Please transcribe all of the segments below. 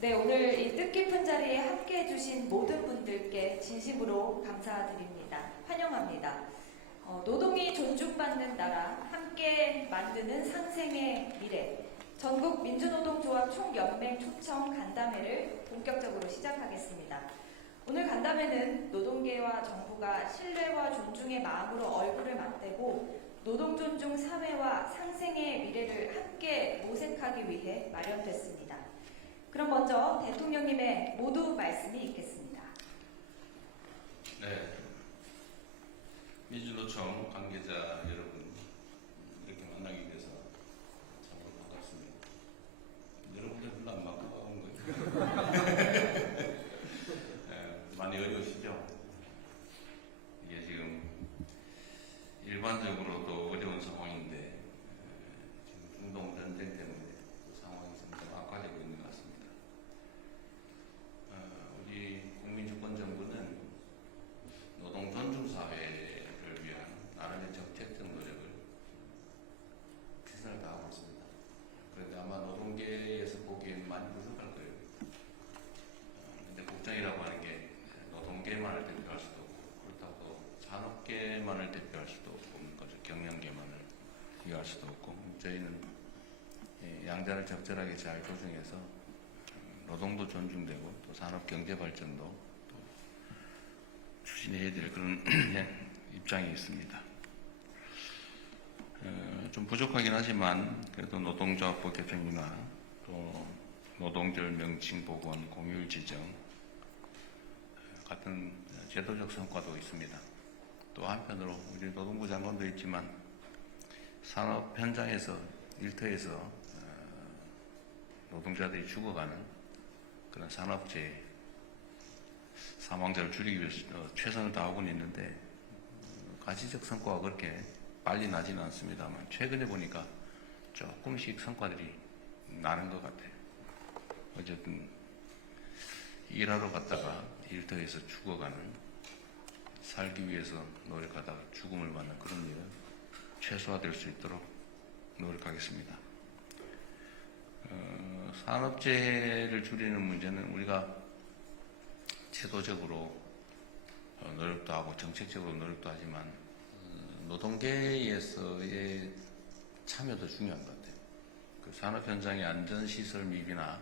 네, 오늘 이 뜻깊은 자리에 함께 해주신 모든 분들께 진심으로 감사드립니다. 환영합니다. 노동이 존중받는 나라, 함께 만드는 상생의 미래, 전국 민주노동조합 총연맹 초청 간담회를 본격적으로 시작하겠습니다. 오늘 간담회는 노동계와 정부가 신뢰와 존중의 마음으로 얼굴을 맞대고 노동존중 사회와 상생의 미래를 함께 모색하기 위해 마련됐습니다. 그럼 먼저 대통령님의 모두 말씀이 있겠습니다. 네, 민주노총 관계자 여러분 이렇게 만나기 위해서 참 반갑습니다. 여러분들 별로 안 반가운 거예요? 네, 많이 어려우시죠? 이게 지금 일반적으로도 어려운 상황인데 지금 중동 전쟁 때문에 상황이 점점 악화되고 있는 것 같습니다. 우리 국민주권정부는 노동 존중 사회를 위한 나름의 정책적 노력을 최선을 다하고 있습니다. 그런데 아마 노동계에서 보기에는 많이 부족할 거예요. 근데 국정이라고 하는 게 노동계만을 대표할 수도 없고 그렇다고 산업계만을 대표할 수도 없고 경영계만을 비교할 수도 없고 저희는 양자를 적절하게 잘 조정해서 노동도 존중되고 또 산업 경제 발전도 또 추진해야 될 그런 입장이 있습니다. 좀 부족하긴 하지만 그래도 노동조합법 개정이나 또 노동절 명칭 복원, 공휴일 지정 같은 제도적 성과도 있습니다. 또 한편으로 우리 노동부 장관도 있지만 산업 현장에서 일터에서 노동자들이 죽어가는 그런 산업재해 사망자를 줄이기 위해서 최선을 다하고는 있는데 가시적 성과가 그렇게 빨리 나지는 않습니다만 최근에 보니까 조금씩 성과들이 나는 것 같아요. 어쨌든 일하러 갔다가 일터에서 죽어가는 살기 위해서 노력하다가 죽음을 맞는 그런 일은 최소화될 수 있도록 노력하겠습니다. 산업재해를 줄이는 문제는 우리가 제도적으로 노력도 하고 정책적으로 노력도 하지만 노동계에서의 참여도 중요한 것 같아요. 그 산업 현장의 안전시설 미비나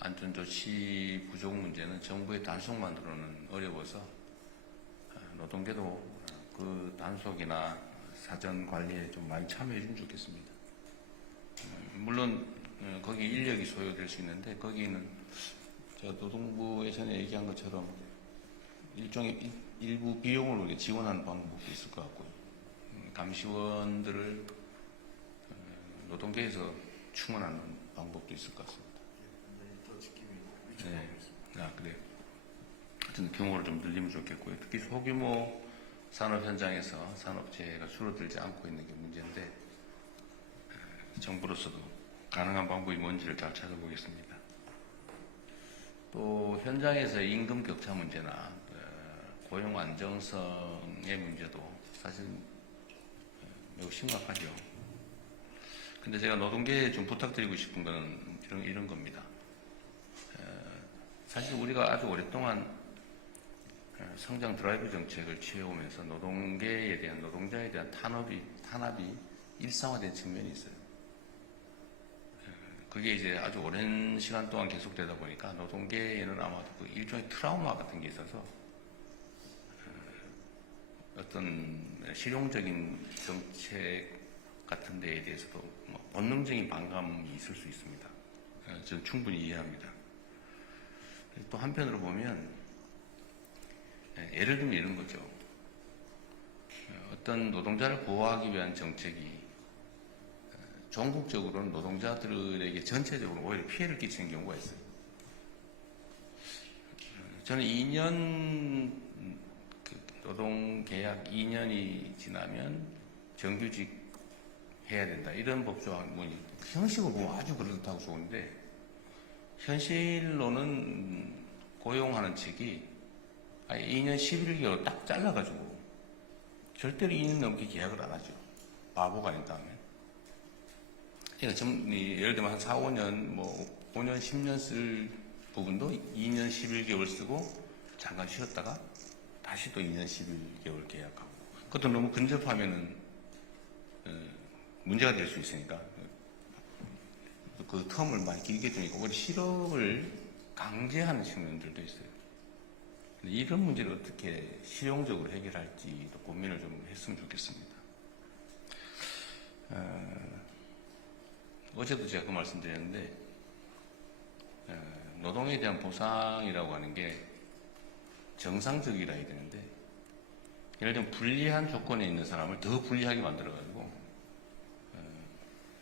안전조치 부족 문제는 정부의 단속만으로는 어려워서 노동계도 그 단속이나 사전 관리에 좀 많이 참여해 주면 좋겠습니다. 물론 거기 인력이 소요될 수 있는데 거기는 제가 노동부 예전에 얘기한 것처럼 일종의 일부 비용을 우리가 지원하는 방법도 있을 것 같고요. 감시원들을 노동계에서 충원하는 방법도 있을 것 같습니다. 네, 그래요. 하여튼 규모를 좀 늘리면 좋겠고요. 특히 소규모 산업 현장에서 산업재해가 줄어들지 않고 있는 게 문제인데 정부로서도 가능한 방법이 뭔지를 잘 찾아보겠습니다. 또 현장에서 임금 격차 문제나 고용 안정성의 문제도 사실 매우 심각하죠. 근데 제가 노동계에 좀 부탁드리고 싶은 건 이런 겁니다. 사실 우리가 아주 오랫동안 성장 드라이브 정책을 취해오면서 노동계에 대한 노동자에 대한 탄압이 일상화된 측면이 있어요. 그게 이제 아주 오랜 시간 동안 계속되다 보니까 노동계에는 아마도 그 일종의 트라우마 같은 게 있어서 어떤 실용적인 정책 같은 데에 대해서도 본능적인 반감이 있을 수 있습니다. 저는 충분히 이해합니다. 또 한편으로 보면 예를 들면 이런 거죠. 어떤 노동자를 보호하기 위한 정책이 전국적으로는 노동자들에게 전체적으로 오히려 피해를 끼치는 경우가 있어요. 저는 2년 노동계약 2년이 지나면 정규직 해야 된다 이런 법조항문이 형식으로 보면 아주 그렇다고 좋은데 현실로는 고용하는 측이 2년 11개월 딱 잘라가지고 절대로 2년 넘게 계약을 안 하죠. 바보가 아닌가 하면. 그러니까 예를 들면 한 4, 5년, 5년, 10년 쓸 부분도 2년 11개월 쓰고 잠깐 쉬었다가 다시 또 2년 11개월 계약하고, 그것도 너무 근접하면은 문제가 될 수 있으니까 그 텀을 많이 길게 주니까 오히려 실업을 강제하는 측면들도 있어요. 근데 이런 문제를 어떻게 실용적으로 해결할지도 고민을 좀 했으면 좋겠습니다. 어제도 제가 그 말씀드렸는데, 노동에 대한 보상이라고 하는 게 정상적이라 해야 되는데, 예를 들면 불리한 조건에 있는 사람을 더 불리하게 만들어가지고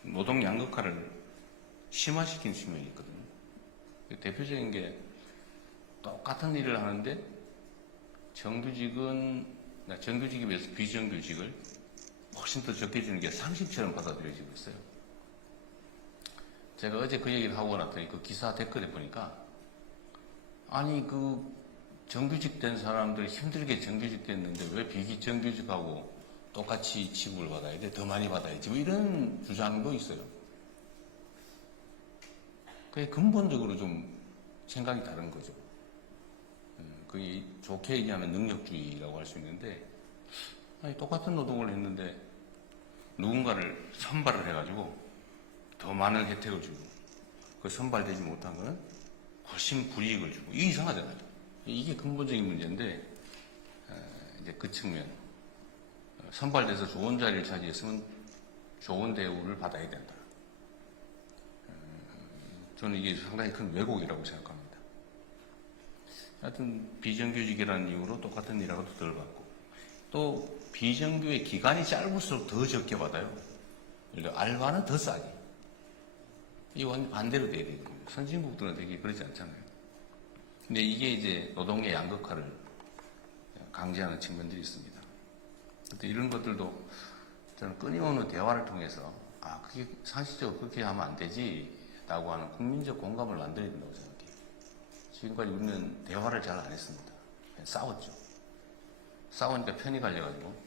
노동 양극화를 심화시킨 측면이 있거든요. 대표적인 게, 똑같은 일을 하는데 정규직에 비해서 비정규직을 훨씬 더 적게 주는 게 상식처럼 받아들여지고 있어요. 제가 어제 그 얘기를 하고 났더니 그 기사 댓글에 보니까, 아니 그 정규직 된 사람들이 힘들게 정규직 됐는데 왜 비정규직하고 똑같이 지급을 받아야 돼? 더 많이 받아야지. 뭐 이런 주장도 있어요. 그게 근본적으로 좀 생각이 다른 거죠. 그게 좋게 얘기하면 능력주의라고 할 수 있는데, 아니 똑같은 노동을 했는데 누군가를 선발을 해가지고 더 많은 혜택을 주고, 그 선발되지 못한 거는 훨씬 불이익을 주고, 이게 이상하잖아요. 이게 근본적인 문제인데, 이제 그 측면, 선발돼서 좋은 자리를 차지했으면 좋은 대우를 받아야 된다. 저는 이게 상당히 큰 왜곡이라고 생각합니다. 하여튼 비정규직이라는 이유로 똑같은 일하고도 덜 받고, 또 비정규의 기간이 짧을수록 더 적게 받아요. 예를 들어 알바는 더 싸지. 이게 완전 반대로 돼야 되거든요. 선진국들은 되게 그러지 않잖아요. 근데 이게 이제 노동의 양극화를 강제하는 측면들이 있습니다. 이런 것들도 저는 끊임없는 대화를 통해서, 그게 상식적으로 그렇게 하면 안 되지 라고 하는 국민적 공감을 만들어야 된다고 생각해요. 지금까지 우리는 대화를 잘 안 했습니다. 그냥 싸웠죠. 싸우니까 편이 갈려가지고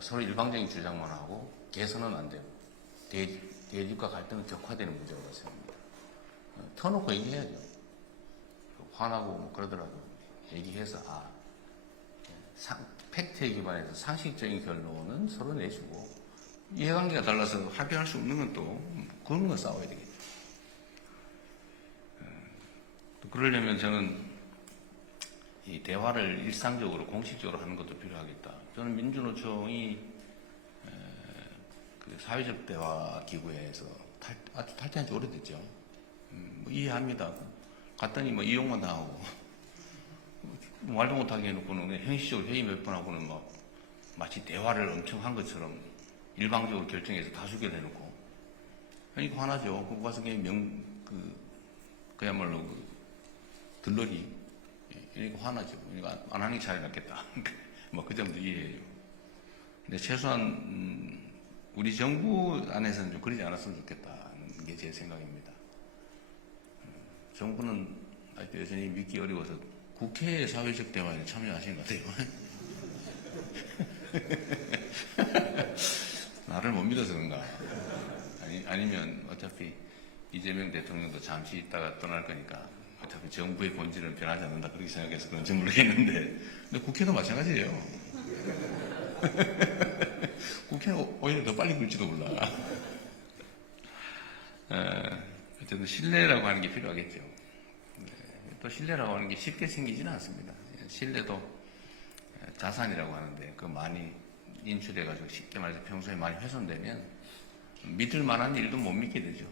서로 일방적인 주장만 하고 개선은 안 되고 대립과 갈등은 격화되는 문제라고 생각합니다. 터놓고 얘기해야죠. 화나고 뭐 그러더라도 얘기해서 팩트에 기반해서 상식적인 결론은 서로 내주고, 이해관계가 달라서 합의할 수 없는 건 또 그런 건 싸워야 되겠죠. 또 그러려면 저는 이 대화를 일상적으로 공식적으로 하는 것도 필요하겠다. 저는 민주노총이 그 사회적 대화 기구에서 아주 탈퇴한 지 오래됐죠. 뭐 이해합니다. 갔더니 뭐 이용만 당하고 말도 못하게 해놓고는 형식적으로 회의 몇 번 하고는 막 마치 대화를 엄청 한 것처럼 일방적으로 결정해서 다수결 해놓고, 이거 화나죠. 그거 가서 그냥 그야말로 들러리, 이거 화나죠. 이거 안 하는 게 차라리 낫겠다. 뭐 그 점도 이해해요. 근데 최소한 우리 정부 안에서는 좀 그러지 않았으면 좋겠다는 게 제 생각입니다. 정부는 아직도 여전히 믿기 어려워서 국회 사회적 대화에 참여하시는 것 같아요. 나를 못 믿어서 그런가? 아니면 어차피 이재명 대통령도 잠시 있다가 떠날 거니까 어차피 정부의 본질은 변하지 않는다, 그렇게 생각해서 그런지 모르겠는데, 근데 국회도 마찬가지예요. 국회는 오히려 더 빨리 굴지도 몰라. 어쨌든 신뢰라고 하는 게 필요하겠죠. 또 신뢰라고 하는 게 쉽게 생기지는 않습니다. 신뢰도 자산이라고 하는데, 그 많이 인출해가지고 쉽게 말해서 평소에 많이 훼손되면 믿을 만한 일도 못 믿게 되죠.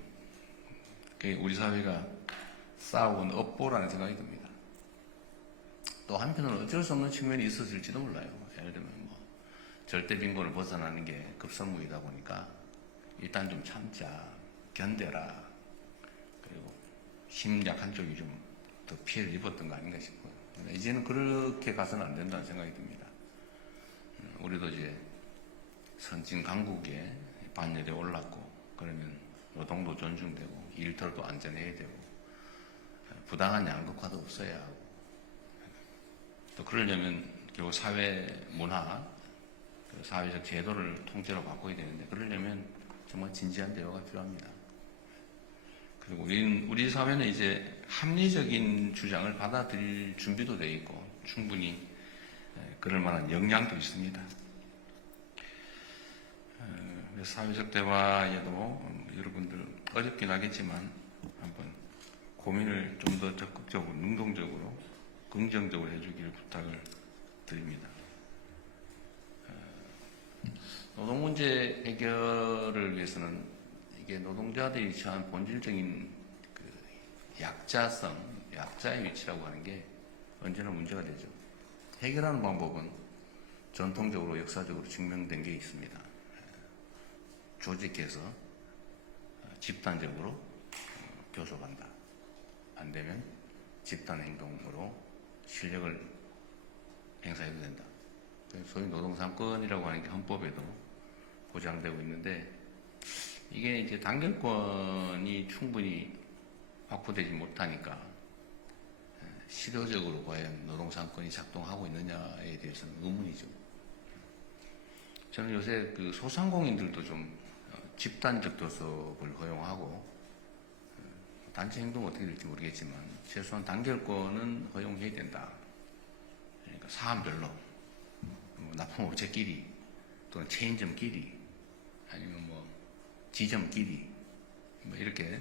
그게 우리 사회가 쌓아온 업보라는 생각이 듭니다. 또 한편으로는 어쩔 수 없는 측면이 있었을지도 몰라요. 예를 들면 절대 빈곤을 벗어나는 게 급선무이다 보니까 일단 좀 참자, 견뎌라, 그리고 힘 약한 쪽이 좀 더 피해를 입었던 거 아닌가 싶어요. 이제는 그렇게 가서는 안 된다는 생각이 듭니다. 우리도 이제 선진 강국에 반열에 올랐고, 그러면 노동도 존중되고 일터도 안전해야 되고 부당한 양극화도 없어야 하고, 또 그러려면 결국 사회 문화, 사회적 제도를 통째로 바꿔야 되는데, 그러려면 정말 진지한 대화가 필요합니다. 그리고 우리 사회는 이제 합리적인 주장을 받아들일 준비도 되어 있고 충분히 그럴 만한 역량도 있습니다. 사회적 대화에도 여러분들 어렵긴 하겠지만 한번 고민을 좀 더 적극적으로, 능동적으로, 긍정적으로 해주기를 부탁을 드립니다. 노동 문제 해결을 위해서는 이게 노동자들이 처한 본질적인 그 약자성, 약자의 위치라고 하는 게 언제나 문제가 되죠. 해결하는 방법은 전통적으로 역사적으로 증명된 게 있습니다. 조직해서 집단적으로 교섭한다. 안 되면 집단 행동으로 실력을 행사해도 된다. 소위 노동상권이라고 하는 게 헌법에도 보장되고 있는데 이게 이제 단결권이 충분히 확보되지 못하니까 실효적으로 과연 노동상권이 작동하고 있느냐에 대해서는 의문이죠. 저는 요새 그 소상공인들도 좀 집단적 교섭을 허용하고 단체 행동 어떻게 될지 모르겠지만 최소한 단결권은 허용해야 된다. 그러니까 사안별로 납품업체끼리 또는 체인점끼리 아니면 뭐 지점끼리 뭐 이렇게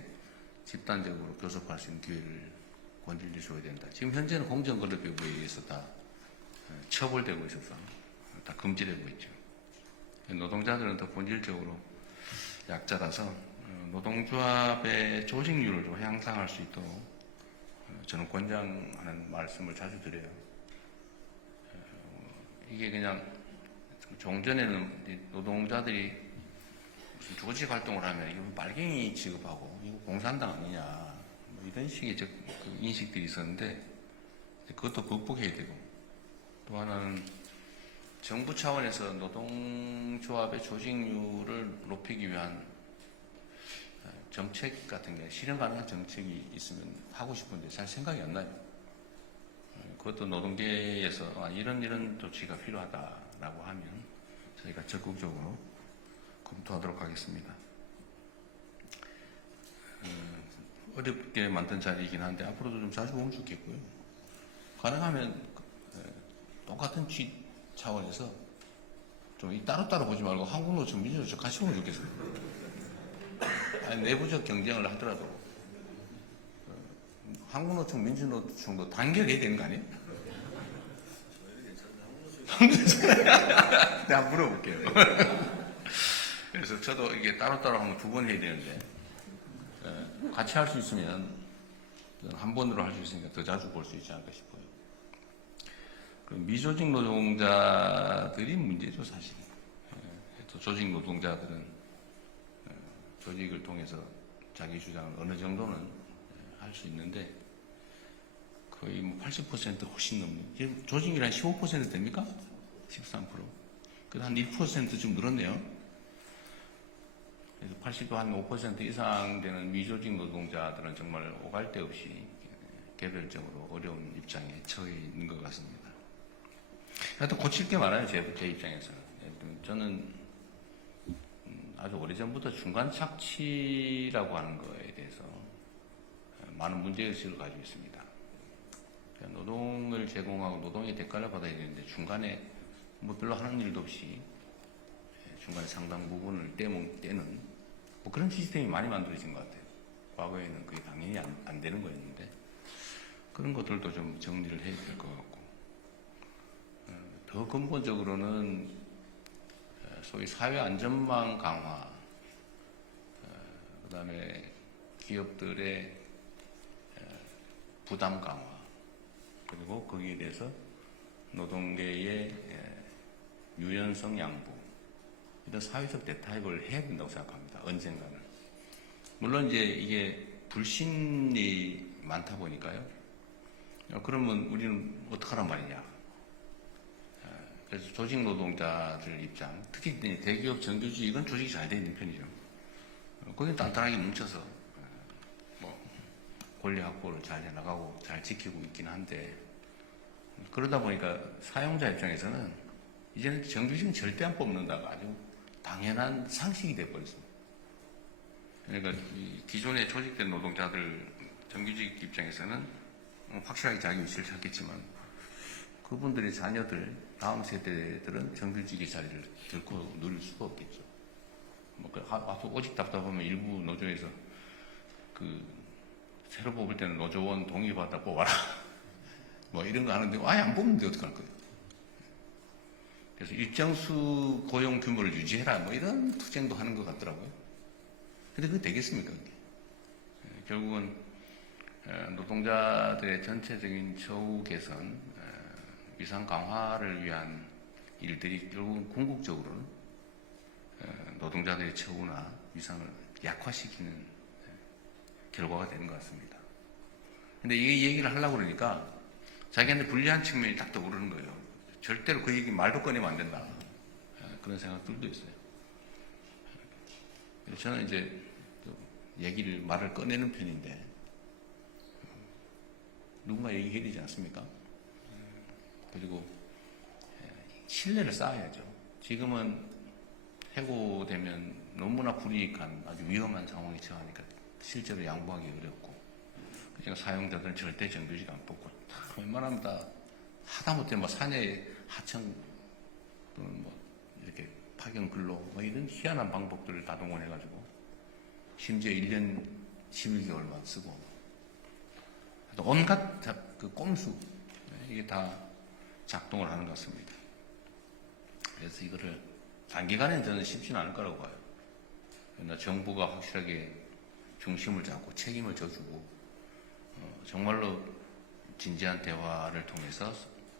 집단적으로 교섭할 수 있는 기회를 권리를 줘야 된다. 지금 현재는 공정거래법에 의해서 다 처벌되고 있어서 다 금지되고 있죠. 노동자들은 더 본질적으로 약자라서 노동조합의 조직률을 좀 향상할 수 있도록 저는 권장하는 말씀을 자주 드려요. 이게 그냥 종전에는 노동자들이 무슨 조직 활동을 하면 이거 말갱이 취급하고 이거 공산당 아니냐 뭐 이런 식의 그 인식들이 있었는데 그것도 극복해야 되고 또 하나는 정부 차원에서 노동조합의 조직률을 높이기 위한 정책 같은 게 실현 가능한 정책이 있으면 하고 싶은데 잘 생각이 안 나요. 그것도 노동계에서 이런 조치가 필요하다라고 하면 저희가 적극적으로 검토하도록 하겠습니다. 어렵게 만든 자리이긴 한데 앞으로도 좀 자주 오면 좋겠고요. 가능하면 똑같은 취 차원에서 좀 따로따로 보지 말고 한국노총, 민주노총 같이 오면 좋겠어요. 아니, 내부적 경쟁을 하더라도 한국노총, 민주노총도 단결해야 되는 거 아니에요? 내가 물어볼게요. 그래서 저도 이게 따로따로 하면 2번 해야 되는데 같이 할 수 있으면 한 번으로 할 수 있으니까 더 자주 볼 수 있지 않을까 싶어요. 미조직 노동자들이 문제죠, 사실. 또 조직 노동자들은 조직을 통해서 자기 주장을 어느 정도는 할 수 있는데 거의 뭐 80% 훨씬 넘는. 지금 조직률 한 15% 됩니까? 13%. 그래서 한 1%좀 늘었네요. 그래서 80도 한 5% 이상 되는 미조직 노동자들은 정말 오갈 데 없이 개별적으로 어려운 입장에 처해 있는 것 같습니다. 하여튼 고칠 게 많아요, 제 입장에서. 저는 아주 오래전부터 중간 착취라고 하는 거에 대해서 많은 문제의식을 가지고 있습니다. 노동을 제공하고 노동의 대가를 받아야 되는데 중간에 뭐 별로 하는 일도 없이 중간에 상당 부분을 떼는 뭐 그런 시스템이 많이 만들어진 것 같아요. 과거에는 그게 당연히 안 되는 거였는데 그런 것들도 좀 정리를 해야 될 것 같고 더 근본적으로는 소위 사회 안전망 강화, 그 다음에 기업들의 부담 강화, 그리고 거기에 대해서 노동계의 유연성 양보, 이런 사회적 대타협을 해야 된다고 생각합니다. 언젠가는. 물론 이제 이게 불신이 많다 보니까요. 그러면 우리는 어떡하란 말이냐. 그래서 조직 노동자들 입장, 특히 대기업 정규직 이건 조직이 잘 되어 있는 편이죠. 거기 단단하게 뭉쳐서 뭐 권리 확보를 잘 해나가고 잘 지키고 있긴 한데 그러다 보니까 사용자 입장에서는 이제는 정규직은 절대 안 뽑는다가 아주 당연한 상식이 되어버렸습니다. 그러니까 기존에 조직된 노동자들 정규직 입장에서는 확실하게 자기 위치를 찾겠지만 그분들의 자녀들, 다음 세대들은 정규직의 자리를 결코 누릴 수가 없겠죠. 와서 오직 답답하면 일부 노조에서 새로 뽑을 때는 노조원 동의받아 뽑아라. 이런 거 하는데 아예 안 뽑는데 어떡할 거예요. 그래서 일정수 고용 규모를 유지해라. 이런 투쟁도 하는 것 같더라고요. 근데 그게 되겠습니까, 그게? 결국은 노동자들의 전체적인 처우 개선, 위상 강화를 위한 일들이 결국은 궁극적으로는 노동자들의 처우나 위상을 약화시키는 결과가 되는 것 같습니다. 근데 이 얘기를 하려고 그러니까 자기한테 불리한 측면이 딱 떠오르는 거예요. 절대로 그 얘기 말도 꺼내면 안 된다. 그런 생각들도 있어요. 저는 이제 말을 꺼내는 편인데 누군가 얘기해야 되지 않습니까? 그리고 신뢰를 쌓아야죠. 지금은 해고되면 너무나 불이익한 아주 위험한 상황에 처하니까 실제로 양보하기 어렵고, 그러니까 사용자들은 절대 정규직 안 뽑고 웬만하면 다 하다못해 사내 하청 또는 이렇게 파견 근로 이런 희한한 방법들을 다 동원해가지고 심지어 1년 11개월만 쓰고 온갖 그 꼼수 이게 다 작동을 하는 것 같습니다. 그래서 이거를 단기간에는 저는 쉽지는 않을 거라고 봐요. 그러나 정부가 확실하게 중심을 잡고 책임을 져주고 정말로 진지한 대화를 통해서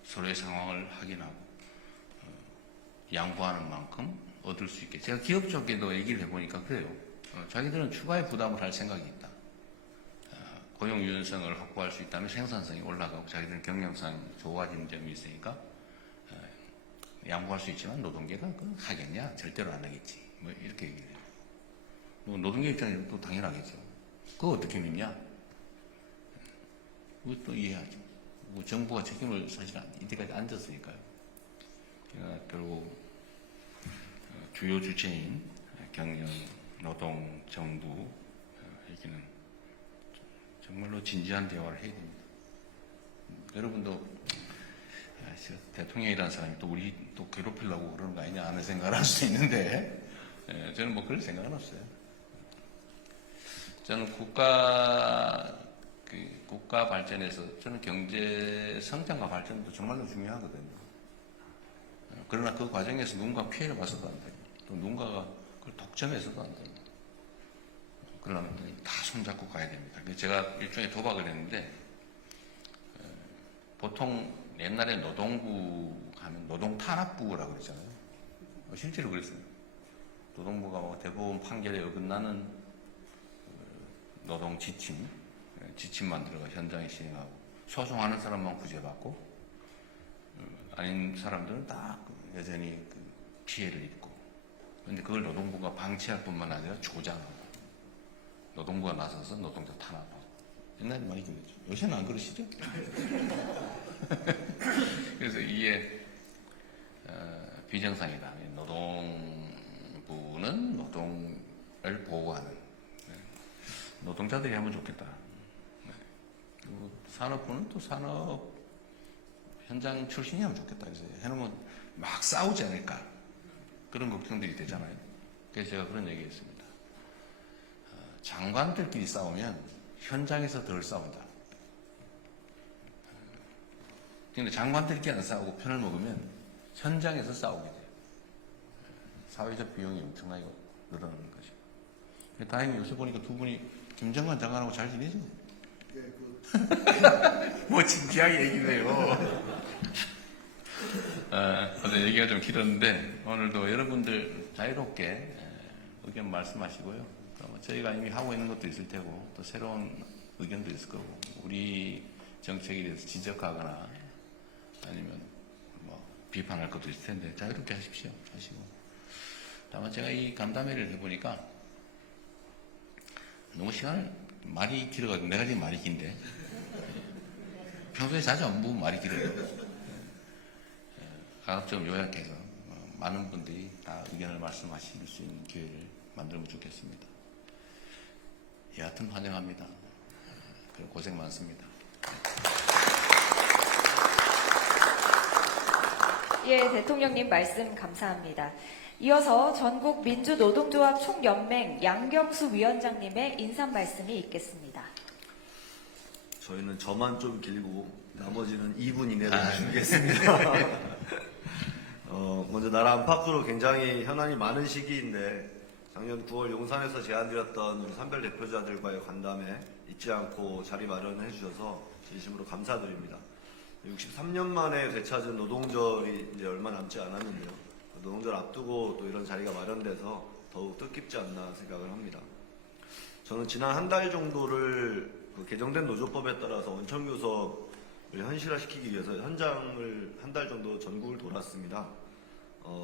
서로의 상황을 확인하고 양보하는 만큼 얻을 수 있게. 제가 기업 쪽에도 얘기를 해보니까 그래요. 자기들은 추가의 부담을 할 생각이 있다. 고용 유연성을 확보할 수 있다면 생산성이 올라가고 자기들은 경영상 좋아지는 점이 있으니까 양보할 수 있지만 노동계가 하겠냐? 절대로 안 하겠지. 이렇게 얘기를 해요. 노동계 입장에서는 또 당연하겠죠. 그거 어떻게 믿냐? 그것도 이해하죠. 정부가 책임을 사실 이때까지 안 졌으니까요. 그러니까 결국 주요 주체인 경영, 노동, 정부 여기는 정말로 진지한 대화를 해야 됩니다. 여러분도 대통령이라는 사람이 또 우리 또 괴롭히려고 그러는 거 아니냐 하는 생각을 할 수 있는데 저는 그럴 생각은 없어요. 저는 국가 발전에서 저는 경제 성장과 발전도 정말로 중요하거든요. 그러나 그 과정에서 누군가 피해를 봐서도 안 되고 또 누군가가 그걸 독점해서도 안 됩니다. 그러려면 다 손잡고 가야 됩니다. 그래서 제가 일종의 도박을 했는데 보통 옛날에 노동부 하면 노동탄압부라고 그랬잖아요. 실제로 그랬어요. 노동부가 대법원 판결에 어긋나는 노동 지침 만들어가 현장에 시행하고 소송하는 사람만 구제받고 아닌 사람들은 다 여전히 피해를 입고, 그런데 그걸 노동부가 방치할 뿐만 아니라 조장하고 노동부가 나서서 노동자 탄압하고 옛날에 많이 그랬죠. 요새는 안 그러시죠? 그래서 이게 비정상이다. 노동부는 노동을 보호하는 노동자들이 하면 좋겠다. 그리고 산업부는 또 산업 현장 출신이 하면 좋겠다. 그래서 해놓으면 막 싸우지 않을까 그런 걱정들이 되잖아요. 그래서 제가 그런 얘기했습니다. 장관들끼리 싸우면 현장에서 덜 싸운다. 근데 장관들끼리 안 싸우고 편을 먹으면 현장에서 싸우게 돼요. 사회적 비용이 엄청나게 늘어나는 것이고. 다행히 요새 보니까 두 분이 김정관 장관하고 잘 지내죠? 네, 뭐 진지하게 얘기를 해요. 어제 얘기가 좀 길었는데 오늘도 여러분들 자유롭게 의견 말씀하시고요. 저희가 이미 하고 있는 것도 있을 테고 또 새로운 의견도 있을 거고 우리 정책에 대해서 지적하거나 아니면 비판할 것도 있을 텐데 자유롭게 하십시오. 하시고 다만 제가 이 간담회를 해보니까 너무 말이 길어가지고 내가 지금 말이 긴데 평소에 자주 안 보면 말이 길어요. 가급적 요약해서 많은 분들이 다 의견을 말씀하실 수 있는 기회를 만들면 좋겠습니다. 여하튼 환영합니다. 그리고 고생 많습니다. 예, 대통령님 말씀 감사합니다. 이어서 전국 민주노동조합 총연맹 양경수 위원장님의 인사 말씀이 있겠습니다. 저희는 저만 좀 길고 나머지는 2분 이내로 주겠습니다. 먼저 나라 안팎으로 굉장히 현안이 많은 시기인데 작년 9월 용산에서 제안드렸던 우리 산별 대표자들과의 간담회 잊지 않고 자리 마련해 주셔서 진심으로 감사드립니다. 63년 만에 되찾은 노동절이 이제 얼마 남지 않았는데요. 노동절 앞두고 또 이런 자리가 마련돼서 더욱 뜻깊지 않나 생각을 합니다. 저는 지난 한 달 정도를 개정된 노조법에 따라서 원청교섭을 현실화시키기 위해서 현장을 한 달 정도 전국을 돌았습니다.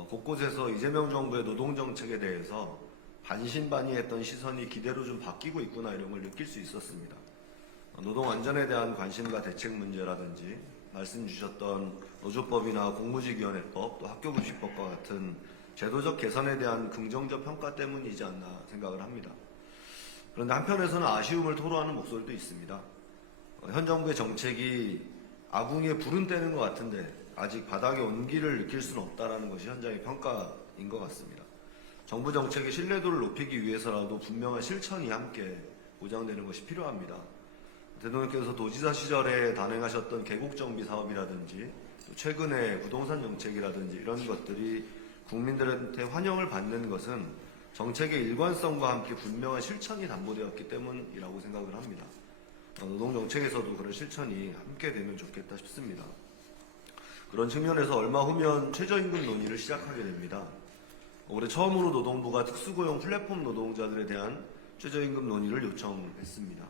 곳곳에서 이재명 정부의 노동정책에 대해서 반신반의했던 시선이 기대로 좀 바뀌고 있구나 이런 걸 느낄 수 있었습니다. 노동 안전에 대한 관심과 대책 문제라든지 말씀 주셨던 노조법이나 공무직위원회법 또 학교급식법과 같은 제도적 개선에 대한 긍정적 평가 때문이지 않나 생각을 합니다. 그런데 한편에서는 아쉬움을 토로하는 목소리도 있습니다. 현 정부의 정책이 아궁이에 불은 떼는 것 같은데 아직 바닥에 온기를 느낄 수는 없다는 것이 현장의 평가인 것 같습니다. 정부 정책의 신뢰도를 높이기 위해서라도 분명한 실천이 함께 보장되는 것이 필요합니다. 대통령께서 도지사 시절에 단행하셨던 계곡정비 사업이라든지 최근에 부동산 정책이라든지 이런 것들이 국민들한테 환영을 받는 것은 정책의 일관성과 함께 분명한 실천이 담보되었기 때문이라고 생각을 합니다. 노동정책에서도 그런 실천이 함께 되면 좋겠다 싶습니다. 그런 측면에서 얼마 후면 최저임금 논의를 시작하게 됩니다. 올해 처음으로 노동부가 특수고용 플랫폼 노동자들에 대한 최저임금 논의를 요청했습니다.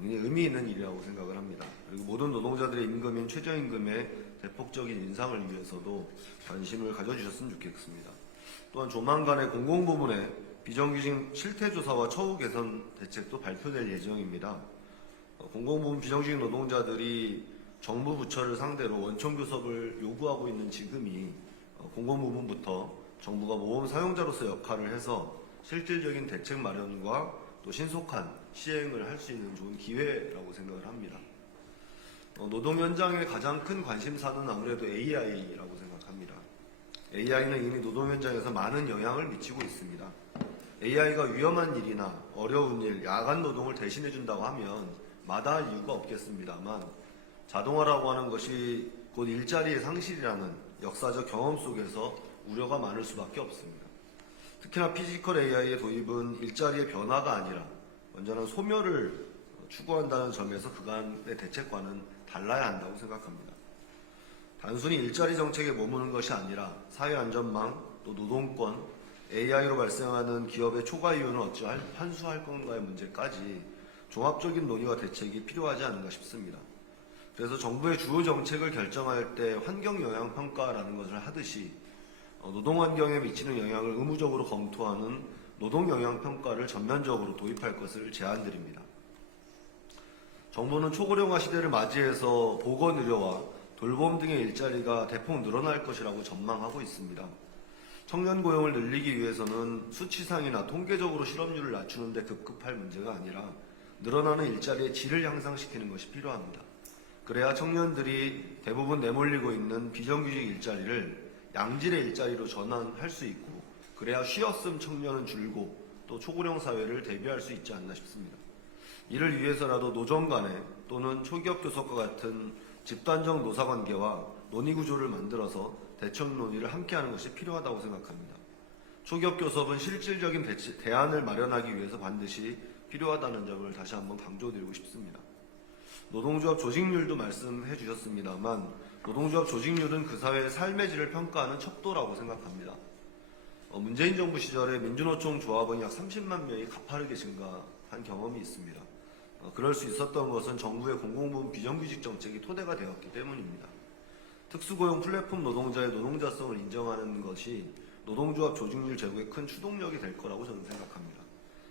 굉장히 의미 있는 일이라고 생각을 합니다. 그리고 모든 노동자들의 임금인 최저임금의 대폭적인 인상을 위해서도 관심을 가져주셨으면 좋겠습니다. 또한 조만간에 공공부문의 비정규직 실태조사와 처우 개선 대책도 발표될 예정입니다. 공공부문 비정규직 노동자들이 정부 부처를 상대로 원청교섭을 요구하고 있는 지금이 공공부문부터 정부가 모범 사용자로서 역할을 해서 실질적인 대책 마련과 또 신속한 시행을 할 수 있는 좋은 기회라고 생각을 합니다. 노동 현장의 가장 큰 관심사는 아무래도 AI라고 생각합니다. AI는 이미 노동 현장에서 많은 영향을 미치고 있습니다. AI가 위험한 일이나 어려운 일, 야간 노동을 대신해 준다고 하면 마다할 이유가 없겠습니다만 자동화라고 하는 것이 곧 일자리의 상실이라는 역사적 경험 속에서 우려가 많을 수밖에 없습니다. 특히나 피지컬 AI의 도입은 일자리의 변화가 아니라 완전한 소멸을 추구한다는 점에서 그간의 대책과는 달라야 한다고 생각합니다. 단순히 일자리 정책에 머무는 것이 아니라 사회안전망, 또 노동권, AI로 발생하는 기업의 초과 이윤을 어찌 환수할 건가의 문제까지 종합적인 논의와 대책이 필요하지 않은가 싶습니다. 그래서 정부의 주요 정책을 결정할 때 환경영향평가라는 것을 하듯이 노동환경에 미치는 영향을 의무적으로 검토하는 노동영향평가를 전면적으로 도입할 것을 제안드립니다. 정부는 초고령화 시대를 맞이해서 보건의료와 돌봄 등의 일자리가 대폭 늘어날 것이라고 전망하고 있습니다. 청년 고용을 늘리기 위해서는 수치상이나 통계적으로 실업률을 낮추는 데 급급할 문제가 아니라 늘어나는 일자리의 질을 향상시키는 것이 필요합니다. 그래야 청년들이 대부분 내몰리고 있는 비정규직 일자리를 양질의 일자리로 전환할 수 있고 그래야 쉬었음 청년은 줄고 또 초고령 사회를 대비할 수 있지 않나 싶습니다. 이를 위해서라도 노정 간에 또는 초기업 교섭과 같은 집단적 노사관계와 논의구조를 만들어서 대책 논의를 함께하는 것이 필요하다고 생각합니다. 초기업 교섭은 실질적인 대안을 마련하기 위해서 반드시 필요하다는 점을 다시 한번 강조드리고 싶습니다. 노동조합 조직률도 말씀해 주셨습니다만 노동조합 조직률은 그 사회의 삶의 질을 평가하는 척도라고 생각합니다. 문재인 정부 시절에 민주노총 조합은 약 30만 명이 가파르게 증가한 경험이 있습니다. 그럴 수 있었던 것은 정부의 공공부문 비정규직 정책이 토대가 되었기 때문입니다. 특수고용 플랫폼 노동자의 노동자성을 인정하는 것이 노동조합 조직률 제고의 큰 추동력이 될 거라고 저는 생각합니다.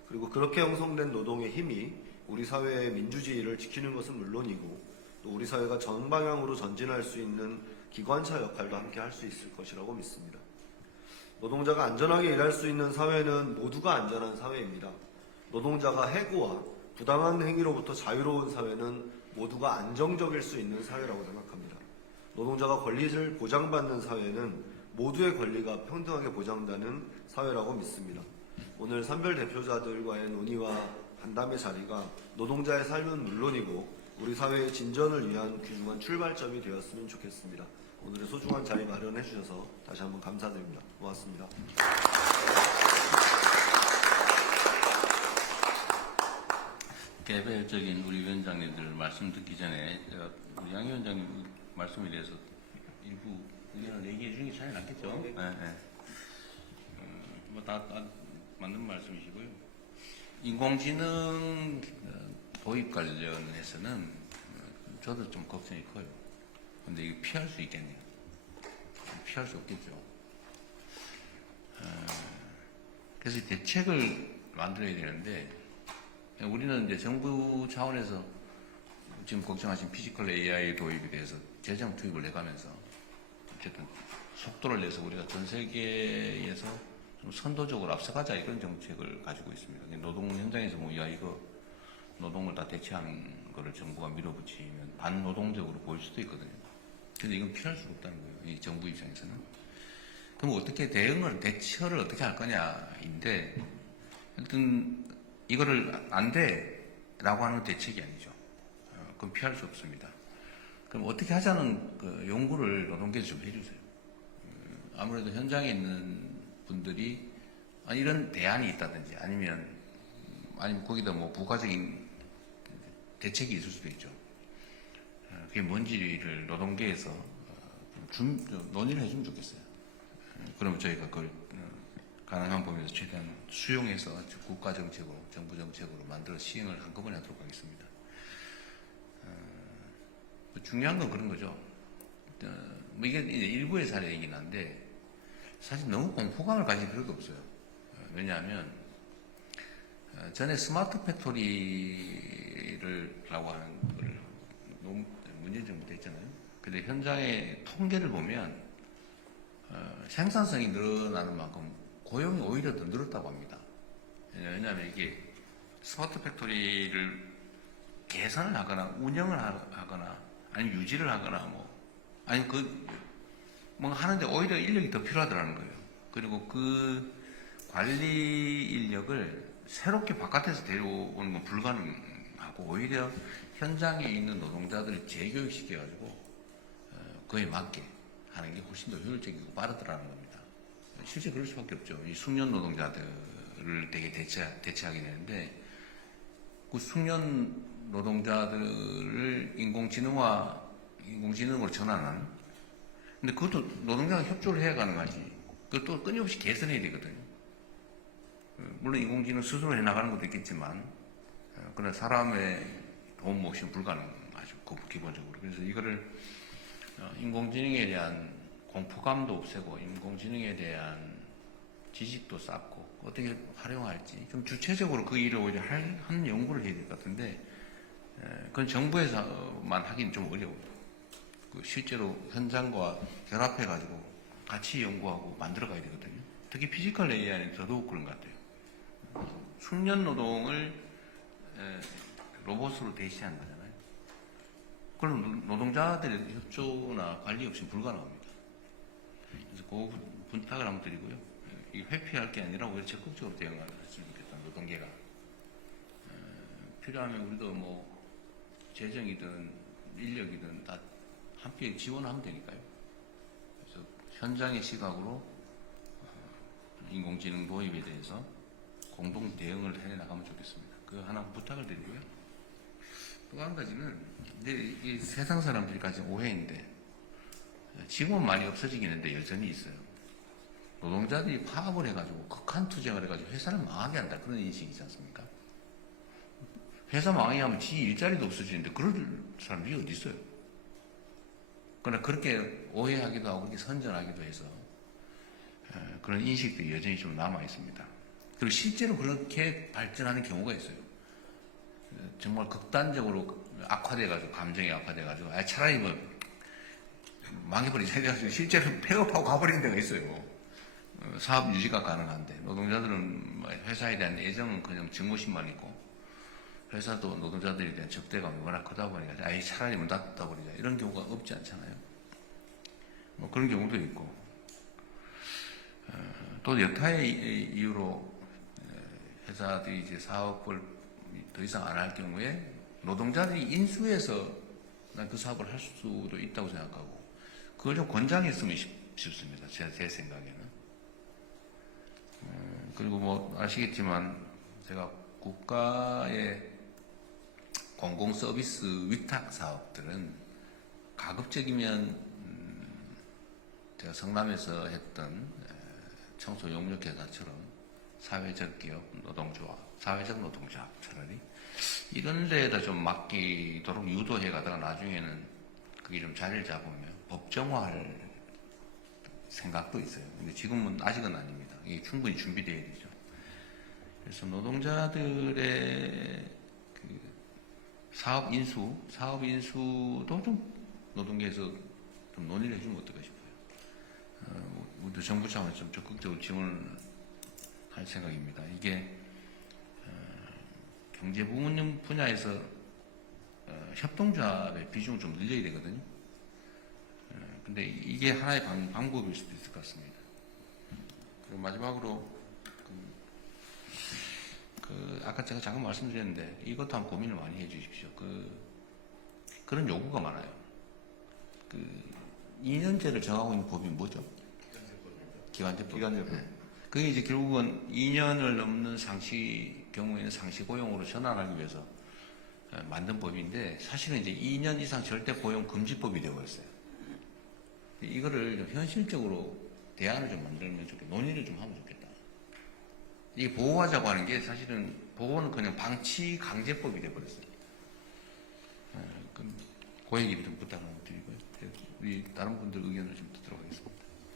그리고 그렇게 형성된 노동의 힘이 우리 사회의 민주주의를 지키는 것은 물론이고 또 우리 사회가 전 방향으로 전진할 수 있는 기관차 역할도 함께 할 수 있을 것이라고 믿습니다. 노동자가 안전하게 일할 수 있는 사회는 모두가 안전한 사회입니다. 노동자가 해고와 부당한 행위로부터 자유로운 사회는 모두가 안정적일 수 있는 사회라고 생각합니다. 노동자가 권리를 보장받는 사회는 모두의 권리가 평등하게 보장되는 사회라고 믿습니다. 오늘 산별 대표자들과의 논의와 간담회 자리가 노동자의 삶은 물론이고 우리 사회의 진전을 위한 귀중한 출발점이 되었으면 좋겠습니다. 오늘의 소중한 자리 마련해 주셔서 다시 한번 감사드립니다. 고맙습니다. 개별적인 우리 위원장님들 말씀 듣기 전에 제가 우리 양 위원장님 말씀에 대해서 일부 의견을 얘기해 주는 게 차이 났겠죠? 네. 뭐다 맞는 말씀이시고요. 인공지능 도입 관련해서는 저도 좀 걱정이 커요. 근데 이거 피할 수 있겠네요. 피할 수 없겠죠. 그래서 대책을 만들어야 되는데 우리는 이제 정부 차원에서 지금 걱정하신 피지컬 AI 도입에 대해서 재정 투입을 해가면서 어쨌든 속도를 내서 우리가 전 세계에서 좀 선도적으로 앞서가자 이런 정책을 가지고 있습니다. 노동 현장에서 뭐 야 이거 노동을 다 대체하는 거를 정부가 밀어붙이면 반노동적으로 보일 수도 있거든요. 근데 이건 피할 수가 없다는 거예요. 이 정부 입장에서는. 그럼 어떻게 대처를 어떻게 할 거냐인데, 하여튼, 이거를 안 돼! 라고 하는 대책이 아니죠. 그럼 피할 수 없습니다. 그럼 어떻게 하자는 그 연구를 노동계에서 좀 해주세요. 아무래도 현장에 있는 분들이 이런 대안이 있다든지 아니면 거기다 뭐 부가적인 대책이 있을 수도 있죠. 그게 뭔지를 노동계에서 논의를 해주면 좋겠어요. 그러면 저희가 그걸 가능한 범위에서 최대한 수용해서 국가 정책으로, 정부 정책으로 만들어 시행을 한꺼번에 하도록 하겠습니다. 중요한 건 그런 거죠. 뭐 이게 이제 일부의 사례이긴 한데 사실 너무 공포감을 가질 필요도 없어요. 왜냐하면 전에 스마트 팩토리라고 하는 거를 너무 문제점부터 했잖아요. 근데 현장의 통계를 보면 생산성이 늘어나는 만큼 고용이 오히려 더 늘었다고 합니다. 왜냐하면 이게 스마트 팩토리를 개선을 하거나 운영을 하거나 아니면 유지를 하거나 아니면 뭔가 하는데 오히려 인력이 더 필요하더라는 거예요. 그리고 그 관리 인력을 새롭게 바깥에서 데려오는 건 불가능하고 오히려 현장에 있는 노동자들을 재교육시켜가지고 그에 맞게 하는 게 훨씬 더 효율적이고 빠르더라는 겁니다. 실제 그럴 수밖에 없죠. 이 숙련 노동자들을 되게 대체하게 되는데 그 숙련 노동자들을 인공지능으로 전환하는 근데 그것도 노동자가 협조를 해야 가능하지. 그것도 끊임없이 개선해야 되거든요. 물론 인공지능 스스로 해나가는 것도 있겠지만 그러나 사람의 도움 없이는 불가능하죠. 기본적으로. 그래서 이거를 인공지능에 대한 공포감도 없애고 인공지능에 대한 지식도 쌓고 어떻게 활용할지 좀 주체적으로 그 일을 오히려 하는 연구를 해야 될 것 같은데 그건 정부에서만 하긴 좀 어려워요. 실제로 현장과 결합해가지고 같이 연구하고 만들어가야 되거든요. 특히 피지컬 AI는 더더욱 그런 것 같아요. 숙련 노동을 로봇으로 대체하는 거잖아요. 그럼 노동자들의 협조나 관리 없이 불가능합니다. 그래서 그 부탁을 한번 드리고요. 이 회피할 게 아니라 오히려 적극적으로 대응을 했으면 좋겠다. 노동계가 필요하면 우리도 뭐 재정이든 인력이든 다 함께 지원하면 되니까요. 그래서 현장의 시각으로 인공지능 도입에 대해서 공동 대응을 해 나가면 좋겠습니다. 그 하나 부탁을 드리고요. 또 한 가지는 이제 이 세상 사람들이 가진 오해인데 지금은 많이 없어지긴 했는데 여전히 있어요. 노동자들이 파업을 해가지고 극한 투쟁을 해가지고 회사를 망하게 한다 그런 인식이 있지 않습니까? 회사 망하게 하면 지 일자리도 없어지는데 그럴 사람이 어디 있어요? 그러나 그렇게 오해하기도 하고 그렇게 선전하기도 해서 그런 인식들이 여전히 좀 남아 있습니다. 그리고 실제로 그렇게 발전하는 경우가 있어요. 정말 극단적으로 악화돼가지고 감정이 악화돼가지고 차라리 뭐 망해버리자 해가지고 실제로 폐업하고 가버리는 데가 있어요. 사업 유지가 가능한데 노동자들은 회사에 대한 애정은 그냥 증오심만 있고 회사도 노동자들에 대한 적대감이 워낙 크다 보니까 아예 차라리 문 닫다 버리자 이런 경우가 없지 않잖아요. 뭐 그런 경우도 있고 또 여타의 이유로 회사들이 이제 사업을 더 이상 안 할 경우에 노동자들이 인수해서 난 그 사업을 할 수도 있다고 생각하고 그걸 좀 권장했으면 싶습니다. 제 생각에는. 그리고 뭐 아시겠지만 제가 국가의 공공 서비스 위탁 사업들은 가급적이면 제가 성남에서 했던 청소 용역회사처럼 사회적 기업 노동조합, 사회적 노동조합 차라리 이런 데에다 좀 맡기도록 유도해 가다가 나중에는 그게 좀 자리를 잡으면 법정화할 생각도 있어요. 근데 지금은 아직은 아닙니다. 이게 충분히 준비되어야 되죠. 그래서 노동자들의 그 사업 인수도 좀 노동계에서 좀 논의를 해주면 어떨까 싶어요. 우리도 정부 차원에서 좀 적극적으로 지원을 할 생각입니다. 이게 경제 부문 분야에서 협동조합의 비중을 좀 늘려야 되거든요. 근데 이게 하나의 방법일 수도 있을 것 같습니다. 그리고 마지막으로 아까 제가 잠깐 말씀드렸는데 이것도 한번 고민을 많이 해주십시오. 그런 요구가 많아요. 2년제를 정하고 있는 법이 뭐죠? 기간제법. 기간제법. 네. 그게 이제 결국은 2년을 넘는 경우에는 상시 고용으로 전환하기 위해서 만든 법인데 사실은 이제 2년 이상 절대 고용 금지법이 되어버렸어요. 이거를 좀 현실적으로 대안을 좀 만들면 좋겠다. 논의를 좀 하면 좋겠다. 이게 보호하자고 하는 게 사실은 보호는 그냥 방치 강제법이 되어버렸어요. 그 얘기를 좀 부탁을 드리고요. 우리 다른 분들 의견을 좀 듣도록 하겠습니다.